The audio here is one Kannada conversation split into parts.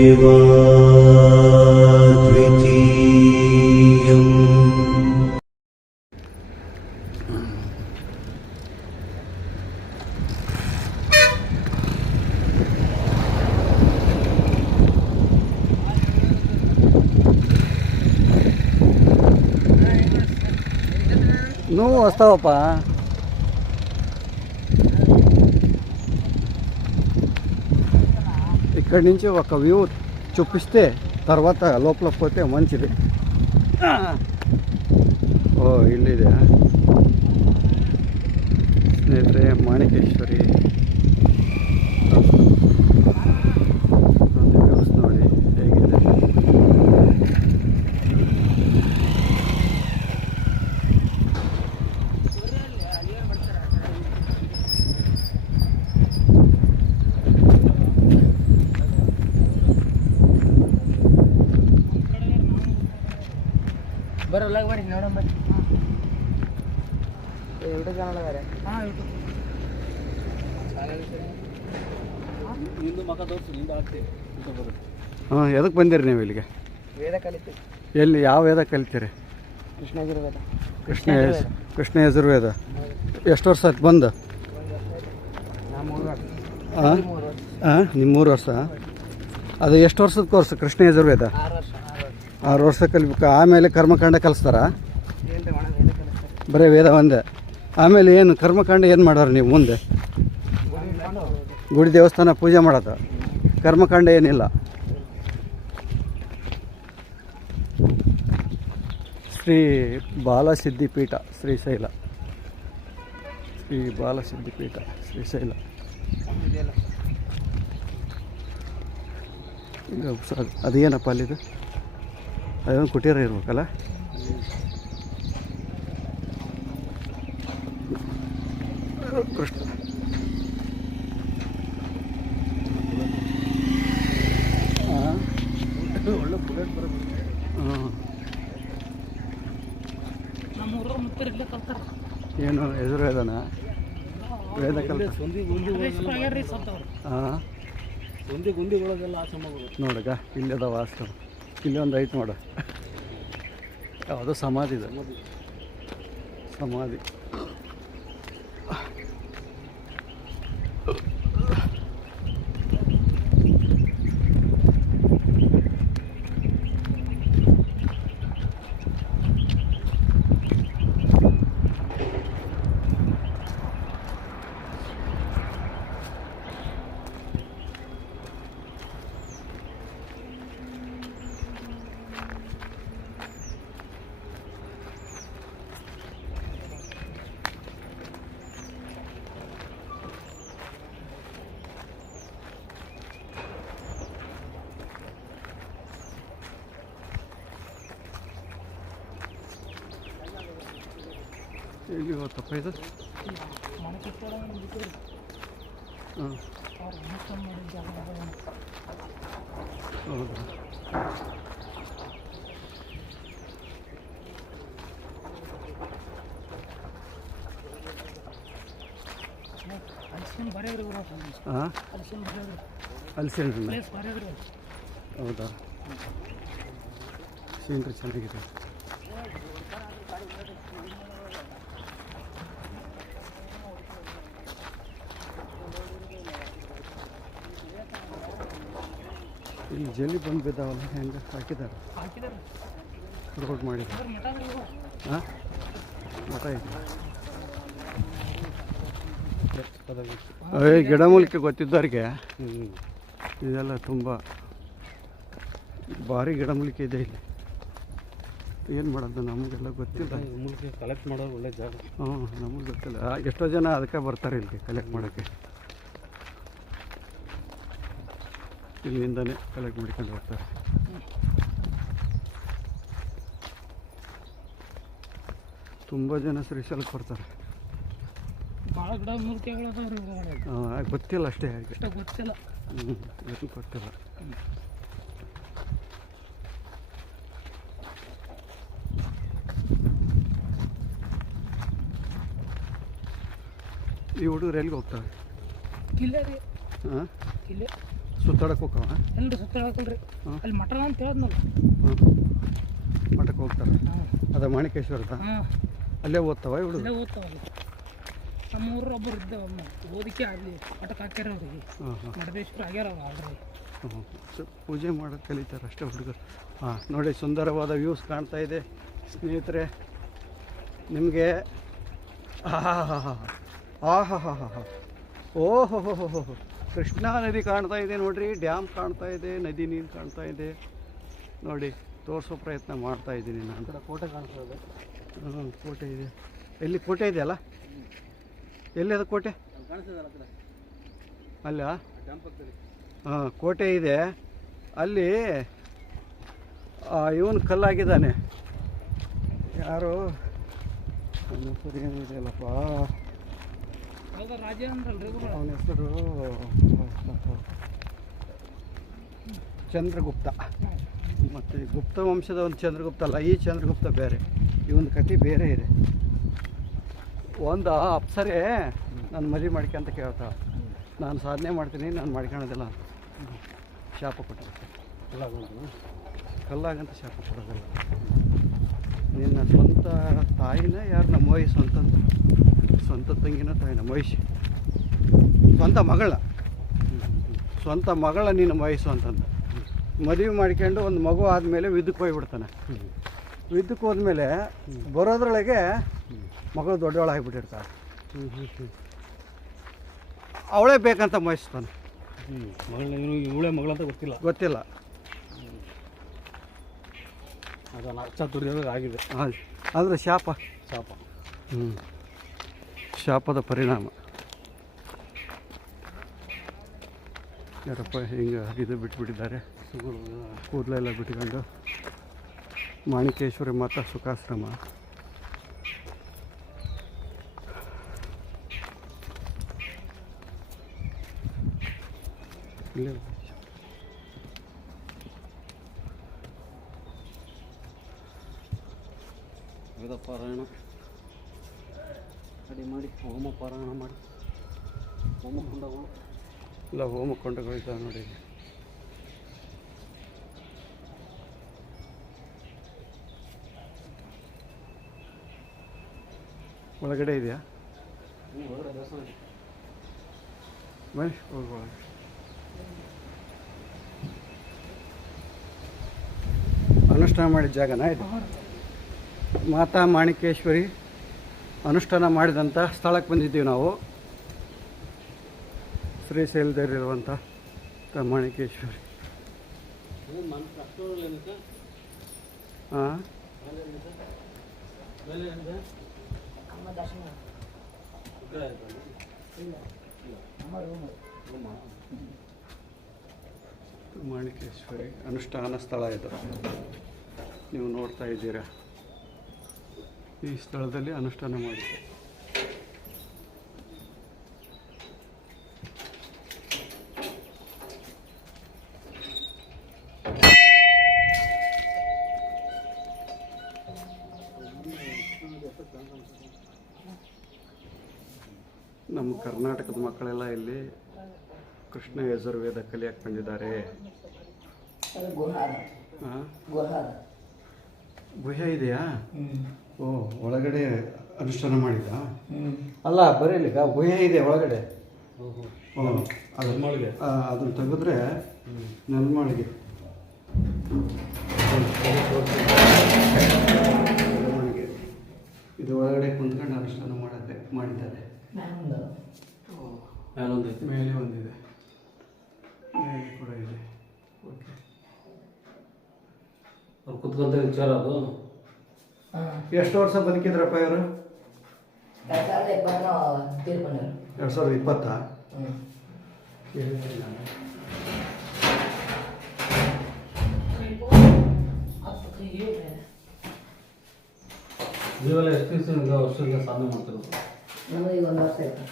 एकमेवाद्वितीयम् ನೋವು ಹೊಸ್ತಾವಪ್ಪ ఇక్కడి నుంచి ఒక వ్యూ చూపిస్తే తర్వాత లోపల పోతే మంచిది ఓ ఇల్లు ఇదే ಸ್ನೇಹಿತರೆ ಮಾಣಿಕೇಶ್ವರಿ ಬರ್ರಿ ಒಳಗೆ ಬರ್ರಿ ನೋಡೋಣ ಬರ್ರಿ ಯೂಟ್ಯೂಬ್ ಚಾನಲ್ ಬೇರೆ ಹಾಂ ಯೂಟ್ಯೂಬ್. ನಿಂದು ಮಗ ತೋರಿಸು ನಿಂದು ಆಗ್ತೀವಿ ಹಾಂ ಎದಕ್ಕೆ ಬಂದಿರಿ ನೀವು ಇಲ್ಲಿಗೆ? ವೇದ ಕಲಿತೀವಿ ಎಲ್ಲಿ ಯಾವ ವೇದ ಕಲಿತೀರಿ? ಕೃಷ್ಣ ಕೃಷ್ಣ ಯಜುರ್ವೇದ. ಎಷ್ಟು ವರ್ಷ ಆಯ್ತು ಬಂದು? ನಾ ಮೂರು ವರ್ಷ ಹಾಂ ಹಾಂ ನಿಮ್ಮ ಮೂರು ವರ್ಷ? ಅದು ಎಷ್ಟು ವರ್ಷದ ಕೋರ್ಸ್? ಕೃಷ್ಣ ಯಜುರ್ವೇದ? ಆರು ವರ್ಷ ಕಲಿಬೇಕು ಆಮೇಲೆ ಕರ್ಮಕಾಂಡ ಕಲಿಸ್ತಾರ? ಬರೀ ವೇದ ಒಂದೇ. ಆಮೇಲೆ ಏನು ಕರ್ಮಕಾಂಡ ಏನು ಮಾಡೋರು ನೀವು ಮುಂದೆ? ಗುಡಿ ದೇವಸ್ಥಾನ ಪೂಜೆ ಮಾಡೋದು ಕರ್ಮಕಾಂಡ ಏನಿಲ್ಲ. ಶ್ರೀ ಬಾಲಸಿದ್ಧಿಪೀಠ ಶ್ರೀಶೈಲ ಶ್ರೀ ಬಾಲಸಿದ್ಧಿಪೀಠ ಶ್ರೀಶೈಲ ಅದೇನಪ್ಪ ಅಲ್ಲಿದು? ಅದೇನು ಕುಟೀರ ಇರ್ಬೇಕಲ್ಲ? ಕೃಷ್ಣ ಒಳ್ಳೆ ಬುಲೆಟ್ ಬರುತ್ತೆ ಹಾಂ ಏನು ಯಜುರ್ವೇದನ ವೇದ ಕಲ್ ಸಂಧಿ ಗುಂಡಿಗಳಿಗೆಲ್ಲ ಹಾಂ. ಸಂಧಿ ಗುಂಡಿಗಳಿಗೆಲ್ಲ ಆಶ್ರಮಗಳು ನೋಡಗ ಇಲ್ಲಿ ಅದಾವ ಆಶ್ರಮ ಇಲ್ಲಿ ಒಂದು ಐತೆ ನೋಡ. ಯಾವುದೋ ಸಮಾಧಿ ಇದೆ. ಸಮಾಧಿ. ಹೋತಪ್ಪ ಇದು ಹಾಂ ಹೌದಾ? ಹಾಂ ಹಲಸಿನ ಹೌದಾ? ಸೀನ್ರಿ ಚೆನ್ನಾಗಿದೆ. ಜಲ್ಲಿ ಬಂದು ಬಿದ್ದಾವಲ್ಲ ಹೆಂಗೆ ಹಾಕಿದ್ದಾರೆ ಮಾಡಿದ್ದಾರೆ ಮಠ ಅಂದ್ರೆ ಹಾಂ? ಮಠ ಇದೆ ಗಿಡಮೂಲಿಕೆ ಗೊತ್ತಿದ್ದವ್ರಿಗೆ. ಇದೆಲ್ಲ ತುಂಬ ಭಾರಿ ಗಿಡಮೂಲಿಕೆ ಇದೆ ಇಲ್ಲಿ. ಏನು ಮಾಡೋದು ನಮಗೆಲ್ಲ ಗೊತ್ತಿಲ್ಲ. ಮೂಲಕ ಕಲೆಕ್ಟ್ ಮಾಡೋದು ಒಳ್ಳೆ ಜಾಗ. ಹ್ಞೂ ನಮಗೆ ಗೊತ್ತಿಲ್ಲ. ಎಷ್ಟೋ ಜನ ಅದಕ್ಕೆ ಬರ್ತಾರೆ ಇಲ್ಲಿ ಕಲೆಕ್ಟ್ ಮಾಡೋಕ್ಕೆ. ಇಲ್ಲಿಂದಲೇ ಕಲೆಕ್ಟ್ ಮಾಡ್ಕೊಂಡು ಹೋಗ್ತಾರೆ. ತುಂಬ ಜನ ಶ್ರೀಶೈಲಕ್ಕೆ ಕೊಡ್ತಾರೆ ಭಾಳ ಗೊತ್ತಿಲ್ಲ ಅಷ್ಟೇ ಗೊತ್ತಿಲ್ಲ. ಹ್ಞೂ ಈ ಹುಡುಗರು ಎಲ್ಲಿಗೆ ಹೋಗ್ತಾರೆ? ಹಾಂ? ಸುತ್ತಾಡಕ್ಕೆ ಹೋಗವ ಎಲ್ರಿ ಸುತ್ತ ಹೇಳ್ಕೊಳ್ರಿ ಹ್ಮ್. ಅಲ್ಲಿ ಮಠ ಅಂತ ಹೇಳಿದ್ನಲ್ಲ. ಹಾಂ. ಮಠಕ್ಕೆ ಹೋಗ್ತಾರೆ. ಅದೇ ಮಾಣಿಕೇಶ್ವರದ ಹಾಂ. ಅಲ್ಲೇ ಓದ್ತಾವ ಇವಳು ಅಲ್ಲೇ ಓದ್ತಾವಲ್ಲ ನಮ್ಮ ಊರು ಒಬ್ಬರು ಇದ್ದ ಓದಿಕೆ ಆಗಲಿ ಮಠಕ್ಕೆ ಹಾಕ್ಯಾರ ಅವ್ರಿಗೆ ಹಾಂ ಹಾಂ. ಮಠದೇಶ್ವರ ಆಗ್ಯಾರ ಅವ್ರು ಆಲ್ರೆಡಿ. ಪೂಜೆ ಮಾಡೋದು ಕಲಿತಾರೆ ಅಷ್ಟೇ ಹುಡುಗರು. ಹಾಂ ನೋಡಿ ಸುಂದರವಾದ ವ್ಯೂಸ್ ಕಾಣ್ತಾ ಇದೆ. ಸ್ನೇಹಿತರೆ ನಿಮಗೆ ಆಹಾ ಹಾ ಹಾ ಓಹೋ ಹೋ ಹೋ ಹೋ ಕೃಷ್ಣಾ ನದಿ ಕಾಣ್ತಾ ಇದೆ ನೋಡ್ರಿ ಡ್ಯಾಮ್ ಕಾಣ್ತಾ ಇದೆ ನದಿ ನೀರು ಕಾಣ್ತಾ ಇದೆ. ನೋಡಿ ತೋರಿಸೋ ಪ್ರಯತ್ನ ಮಾಡ್ತಾ ಇದ್ದೀನಿ ನಾನು. ಕೋಟೆ ಕಾಣಿಸ್ತದೆ ಹ್ಞೂ ಕೋಟೆ ಇದೆ. ಎಲ್ಲಿ ಕೋಟೆ ಇದೆಯಲ್ಲ? ಎಲ್ಲಿ ಅದು ಕೋಟೆ? ಅಲ್ಲಿ ಹಾಂ ಕೋಟೆ ಇದೆ. ಅಲ್ಲಿ ಇವನು ಕಲ್ಲಾಗಿದ್ದಾನೆ. ಯಾರು? ಏನಿದೆಯಲ್ಲಪ್ಪ? ಅವನ ಹೆಸರು, ಚಂದ್ರಗುಪ್ತ. ಮತ್ತು ಗುಪ್ತ ವಂಶದ ಒಂದು ಚಂದ್ರಗುಪ್ತ ಅಲ್ಲ, ಈ ಚಂದ್ರಗುಪ್ತ ಬೇರೆ. ಈ ಒಂದು ಕತೆ ಬೇರೆ ಇದೆ. ಒಂದು ಅಪ್ಸರೆ ನಾನು ಮದುವೆ ಮಾಡ್ಕೊಂತ ಕೇಳ್ತಾ ನಾನು ಸಾಧನೆ ಮಾಡ್ತೀನಿ, ನಾನು ಮಾಡ್ಕೊಳೋದಿಲ್ಲ ಅಂತ. ಶಾಪ ಕೊಟ್ಟಿರ್ತಾರೆ ಕಲ್ಲಾಗಂತ ಶಾಪ ಕೊಡೋದಿಲ್ಲ. ನಿನ್ನ ಸ್ವಂತ ತಾಯಿನ ಯಾರು ನಮ್ಮ ವಯಸ್ಸು ಸ್ವಂತ ಸ್ವಂತ ತಂಗಿನ ತಾಯಿನ ಮಹಿಷಿ. ಸ್ವಂತ ಮಗಳ. ಸ್ವಂತ ಮಗಳ ನೀನು ವಯಸ್ಸು ಅಂತಂದ. ಮದುವೆ ಮಾಡ್ಕೊಂಡು ಒಂದು ಮಗು ಆದಮೇಲೆ ವಿದ್ಯುಕ್ ಹೋಗ್ಬಿಡ್ತಾನೆ. ವಿದ್ಯುಕ್ ಹೋದ್ಮೇಲೆ ಬರೋದ್ರೊಳಗೆ ಮಗಳು ದೊಡ್ಡವಳಾಗಿಬಿಟ್ಟಿರ್ತಾಳೆ. ಅವಳೇ ಬೇಕಂತ ಮಹಿಸ್ತಾನೆ. ಹ್ಞೂ ಮಗಳ ಇವನು ಇವಳೇ ಮಗಳಂತ ಗೊತ್ತಿಲ್ಲ. ಗೊತ್ತಿಲ್ಲ. ಅದು ತುರಿಯೋದಾಗ ಆಗಿದೆ. ಹಾಂ ಆದರೆ ಶಾಪ. ಶಾಪ. ಹ್ಞೂ ಶಾಪದ ಪರಿಣಾಮ. ಯಾರಪ್ಪ ಹಿಂಗೆ ಇದು ಬಿಟ್ಬಿಟ್ಟಿದ್ದಾರೆ? ಕೂದಲೆಲ್ಲ ಬಿಟ್ಕೊಂಡು. ಮಾಣಿಕೇಶ್ವರಿ ಮಾತಾ ಸುಖಾಶ್ರಮ. ಇಲ್ಲೇ ಅಡಿ ಮಾಡಿ ಹೋಮ ಪಾರಾಯಣ ಮಾಡಿ. ಹೋಮ ಕುಂಡಗಳು. ಇಲ್ಲ ಹೋಮ ಕೊಂಡಗಳಿದ್ದಾವೆ ನೋಡಿ. ಒಳಗಡೆ ಇದೆಯಾ? ಬನ್ನಿ ಹೋಗಿ ಅನುಷ್ಠಾನ ಮಾಡಿದ ಜಾಗನಾ ಇದು? ಮಾತಾ ಮಾಣಿಕೇಶ್ವರಿ ಅನುಷ್ಠಾನ ಮಾಡಿದಂಥ ಸ್ಥಳಕ್ಕೆ ಬಂದಿದ್ದೀವಿ ನಾವು. ಶ್ರೀಶೈಲದಲ್ಲಿರುವಂಥ ತ- ಮಾಣಿಕೇಶ್ವರಿ ಏನು ಮನಸ್ಸು ಅಷ್ಟೊಳಗೆ ಏನಿದೆ ಹಾಂ ಮೇಲೆ ಏನಿದೆ ಮೇಲೆ ಏನಿದೆ ವಿಗ್ರಹ ಇದೆ ಅಲ್ಲಿ? ಹೋಮ ಮಾಣಿಕೇಶ್ವರಿ ಅನುಷ್ಠಾನ ಸ್ಥಳ ಇದು. ನೀವು ನೋಡ್ತಾ ಇದ್ದೀರಾ. ಈ ಸ್ಥಳದಲ್ಲಿ ಅನುಷ್ಠಾನ ಮಾಡಿದೆ ನಮ್ಮ ಕರ್ನಾಟಕದ ಮಕ್ಕಳೆಲ್ಲ ಇಲ್ಲಿ ಕೃಷ್ಣ ಯಜುರ್ವೇದ ಕಲಿಯಕ್ಕೆ ಬಂದಿದ್ದಾರೆ. ಗುಹೆ ಇದೆಯಾ? ಓ ಒಳಗಡೆ ಅನುಷ್ಠಾನ ಮಾಡಿದ ಅಲ್ಲ ಬರೀಲಿಗ ಗುಹೆ ಇದೆ ಒಳಗಡೆ. ಓಹೋ. ಓ, ಅದು ನೆಲ್ಮಾಳಿಗೆ? ಆ, ಅದನ್ನ ತೆಗೆದ್ರೆ ನೆಲ್ಮಾಳಿಗೆ ನೆಲ್ಮಾಳಿಗೆ ಇದು ಒಳಗಡೆ ಕುಂತ್ಕೊಂಡು ಅನುಷ್ಠಾನ ಮಾಡದೆ ಮಾಡಿದ್ದಾರೆ. ಮೇಲೆ ಒಂದಿದೆ. ಮೇಲೆ ಕೂಡ ಇದೆ. ಓಕೆ. ಅವ್ರು ಕುತ್ಕೊಂತ ವಿಚಾರ ಅದು. ಎಷ್ಟು ವರ್ಷ ಬದುಕಿದ್ರಪ್ಪ ಇವರು? ತೀರ್ಕೊಂಡರು ಎರಡು ಸಾವಿರದ ಇಪ್ಪತ್ತಾ? ಹ್ಞೂ ಹತ್ತು ಕೈ ಏಳ್ರೆ. ನೀವೆಲ್ಲ ಎಷ್ಟು ದಿವಸದಿಂದ ವರ್ಷದಿಂದ ಸಾಧನೆ ಮಾಡ್ತಿರೋದು ನಮಗೆ ಈಗ ಒಂದು ವರ್ಷ ಆಯ್ತು.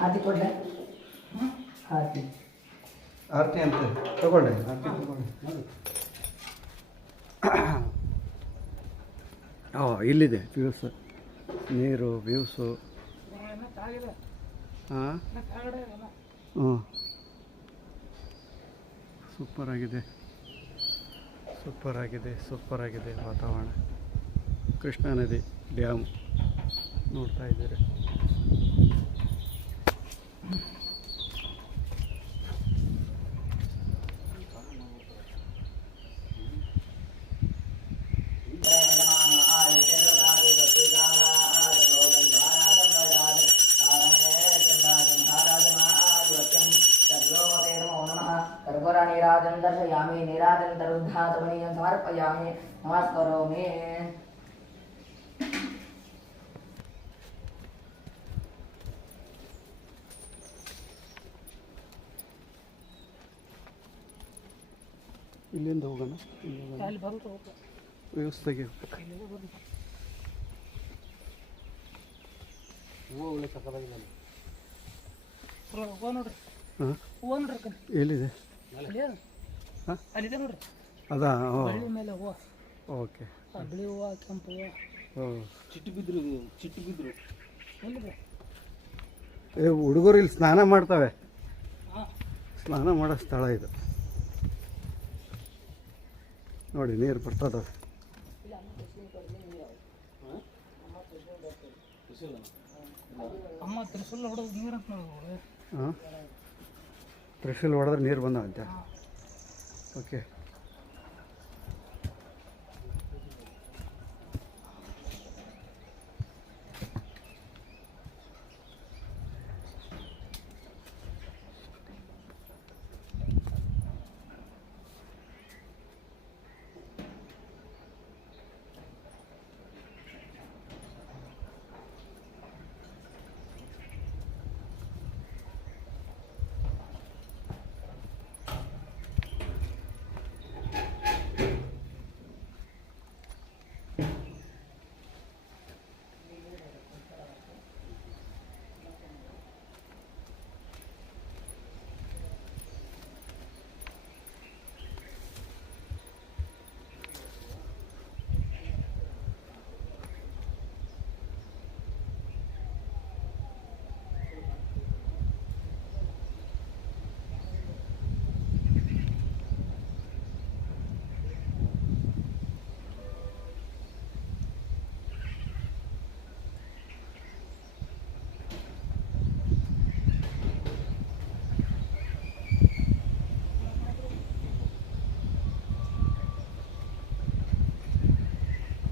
ಹಾತಿ ಕೊಡ್ಲೆ? ಹಾತಿ ಆರತಿ. ಅಂತ. ತಗೊಳ್ಳಿ ಆರತಿ ತಗೊಳ್ಳಿ ಓ ಇಲ್ಲಿದೆ. ವ್ಯೂಸ್ ನೀರು ವ್ಯೂಸು ಹಾಂ? ಹ್ಞೂ. ಸೂಪರ್ ಆಗಿದೆ. ಸೂಪರ್ ಆಗಿದೆ ಸೂಪರ್ ಆಗಿದೆ ವಾತಾವರಣ. ಕೃಷ್ಣಾ ನದಿ ಡ್ಯಾಮ್ ನೋಡ್ತಾ ಇದ್ದೀರಿ. ಗಂಧಾಧವನಿಯ ಸಮರ್ಪಯಾಮಿ ನಮಸ್ಕರೋಮಿ. ಇಲ್ಲಿಂದ ಹೋಗೋಣ? ವ್ಯವಸ್ಥೆಗೆ ಹೂವುಗಳು ಸಕ್ಕದಾಗಿಲ್ಲ ಹೂವು ನೋಡ್ರಿ. ಹೂವು ನೋಡ್ರಿ ಎಲ್ಲಿದೆ? ಅಲ್ಲಿ ಅಲ್ಲಿದೆ ನೋಡ್ರಿ. ಅದಾ? ಬಳ್ಳಿ ಮೇಲೆ ಹೂವು. ಓಕೆ. ಆ ಬಿಳಿ ಹೂವು ಕೆಂಪು ಹೂವು. ಓ. ಚಿಟ್ಟು ಬಿದ್ರು ಚಿಟ್ಟು ಬಿದ್ರು. ಎಲ್ಲಿದೆ ಏ ಹುಡುಗರು ಇಲ್ಲಿ ಸ್ನಾನ ಮಾಡ್ತವೆ. ಹಾಂ. ಸ್ನಾನ ಮಾಡೋ ಸ್ಥಳ ಇದು. ನೋಡಿ ನೀರು ಬರ್ತದೆ. ಅಮ್ಮ ತ್ರಿಶೂಲ್ ಹೊಡೆದು ನೀರು ಅಂತ ನೋಡ್ಬೋದು ಹಾಂ. ತ್ರಿಶೂಲ್ ಹೊಡೆದ್ರೆ ನೀರು ಬಂದವಂತೆ. ಓಕೆ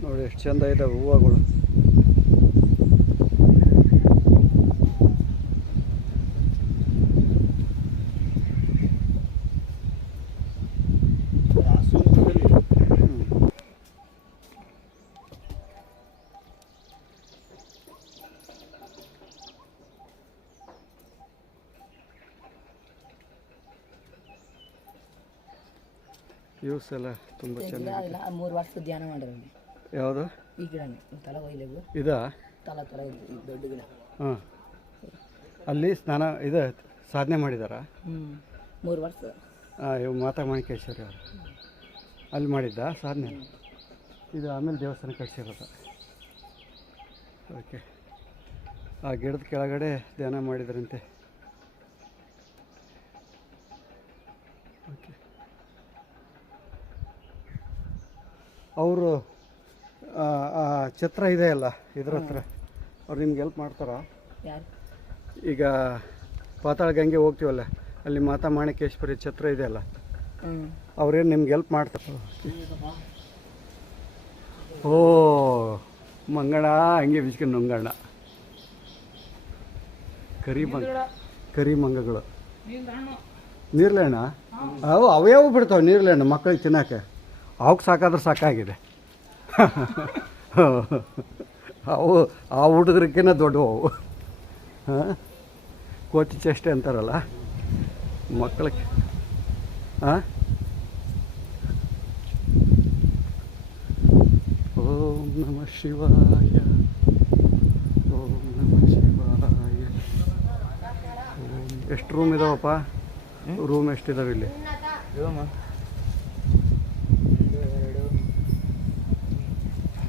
ನೋಡಿ ಎಷ್ಟು ಚಂದ ಇದ್ದಾವೆ ಹೂವುಗಳು. ವ್ಯೂಸ್ ಎಲ್ಲ ತುಂಬ ಚೆನ್ನಾಗಿದೆ ಇಲ್ಲ ಮೂರು ವರ್ಷ ಧ್ಯಾನ ಮಾಡಿರೋದು. ಯಾವುದು? ಈ ಗಿಡನೇ ತಲೆ ಒಯ್ಲೆಗು ಇದಾ? ತಲ ಥರ ಇದು ದೊಡ್ಡ ಗಿಡ. ಹಾಂ ಅಲ್ಲಿ ಸ್ನಾನ ಇದು ಸಾಧನೆ ಮಾಡಿದಾರಾ? ಹ್ಞೂ ಮೂರು ವರ್ಷ. ಇವು ಮಾತಾ ಮಾಣಿಕೇಶ್ವರಿ ಅವರು. ಅಲ್ಲಿ ಮಾಡಿದ್ದ ಸಾಧನೆ? ಇದು ಆಮೇಲೆ ದೇವಸ್ಥಾನ ಕಟ್ಸಿರೋದು. ಓಕೆ. ಆ ಗಿಡದ ಕೆಳಗಡೆ ಧ್ಯಾನ ಮಾಡಿದ್ರಂತೆ. ಓಕೆ. ಅವರು ಆ ಇದೆ ಅಲ್ಲ ಇದ್ರ ಹತ್ರ. ಅವ್ರು ನಿಮ್ಗೆ ಹೆಲ್ಪ್ ಮಾಡ್ತಾರ? ಈಗ ಪಾತಾಳ ಗಂಗೆ ಹೋಗ್ತೀವಲ್ಲ ಅಲ್ಲಿ ಮಾತಾ ಮಾಣಿಕೇಶ್ವರಿ ಛತ್ರ ಇದೆ ಅಲ್ಲ ಅವ್ರೇನು ನಿಮ್ಗೆ ಹೆಲ್ಪ್ ಮಾಡ್ತಾರೆ? ಓ ಮಂಗಣ ಹಂಗೆ ಬಿಸ್ಕೊಂಡು ನುಂಗಣ್ಣ ಕರಿ ಮಂಗ ಕರಿ ಮಂಗಗಳು. ನೀರ್ಲೆಣ್ಣ ಅವು ಅವ್ಯಾವು ಬಿಡ್ತಾವೆ ನೀರ್ಲೆಣ್ಣ ಮಕ್ಕಳಿಗೆ ತಿನ್ನೋಕೆ ಅವಕ್ಕೆ ಸಾಕಾದ್ರೆ ಸಾಕಾಗಿದೆ. ಅವು ಆ ಹುಡುಗರಿಗಿನ್ನ ದೊಡ್ಡವು ಅವು ಹಾಂ? ಕೋತಿ ಚೇಷ್ಟೆ ಅಂತಾರಲ್ಲ? ಮಕ್ಕಳಿಗೆ. ಹಾಂ? ಓಂ ನಮ ಶಿವಾಯ. ಓಂ ನಮ ಶಿವಾಯ. ಓಂ ಎಷ್ಟು ರೂಮ್ ಇದಾವಪ್ಪ? ರೂಮ್ ಎಷ್ಟಿದಾವೆ ಇಲ್ಲಿ?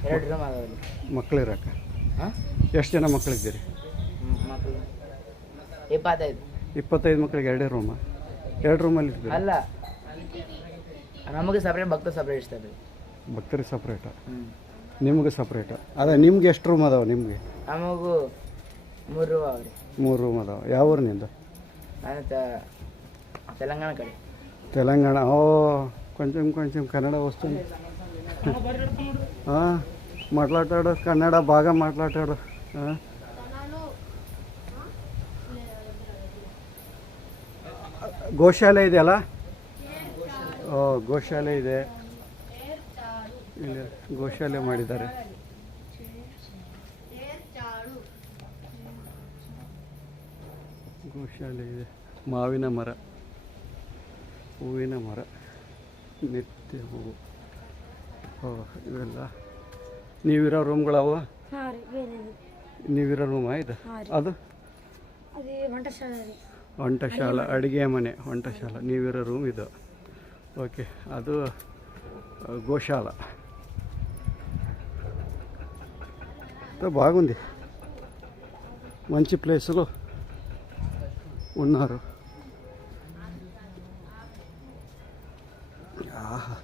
ಎರಡು ಮಕ್ಳು ಇರಕ್ಕ? ಹಾಂ? ಎಷ್ಟು ಜನ ಮಕ್ಕಳಿದ್ದೀರಿ ಮಕ್ಕಳು ಇಪ್ಪತ್ತೈದು. ಇಪ್ಪತ್ತೈದು ಮಕ್ಕಳಿಗೆ ಎರಡೇ ರೂಮ ಎರಡು ರೂಮಲ್ಲಿ ಇದ್ದೀರಿ? ಅಲ್ಲ. ನಮಗೆ ಸಪ್ರೇಟ್ ಭಕ್ತ ಸಪ್ರೇಟ್ ಇರ್ತದೆ ಭಕ್ತರಿಗೆ ಸಪ್ರೇಟ ನಿಮಗೆ ಸಪ್ರೇಟ ಅದೇ ನಿಮ್ಗೆ ಎಷ್ಟು ರೂಮ್ ಅದಾವೆ ನಿಮಗೆ? ನಮಗೂ ಮೂರು ರೂಮ್ ಅವ್ರಿ ಮೂರು ರೂಮ್ ಅದಾವೆ. ಯಾವ ಊರಿನಿಂದ? ನಾನು ತ- ತೆಲಂಗಾಣ ಕಡೆ. ತೆಲಂಗಾಣ. ಓ ಕೊಂಚಂ ಕೊಂಚಂ ಕನ್ನಡ ವಸ್ತು. ಹಾಂ. మాట్లాడతాడు కన్నడ బాగా మాట్లాడతాడు ఆ. ಗೋಶಾಲೆ ಇದೆ ಅಲ್ಲ ಓ ಗೋಶಾಲೆ ಇದೆ ಇಲ್ಲಿ ಗೋಶಾಲೆ ಮಾಡಿದ್ದಾರೆ ಗೋಶಾಲೆ ಇದೆ ಮಾವಿನ ಮರ ಹೂವಿನ ಮರ ನಿತ್ಯ ಹೂವು ಓ ಇವೆಲ್ಲ ನೀವಿರೋ ರೂಮ್ಗಳವ ಹಾಂ ರೀ ಬೇರೆ ನೀವಿರೋ ರೂಮ್ ಆಯ್ತು ಹಾಂ ರೀ ಅದು ಅದೇ ವಂಟಶಾಲೆ ರೀ ಹೊಂಟಶಾಲ ಅಡುಗೆ ಮನೆ ಹೊಂಟಶಾಲ ನೀವಿರೋ ರೂಮ್ ಇದು ఓకే ಅದು ఆ, గోశాల అంతా బాగుంది మంచి ప్లేసులో ఉన్నారు ఆహా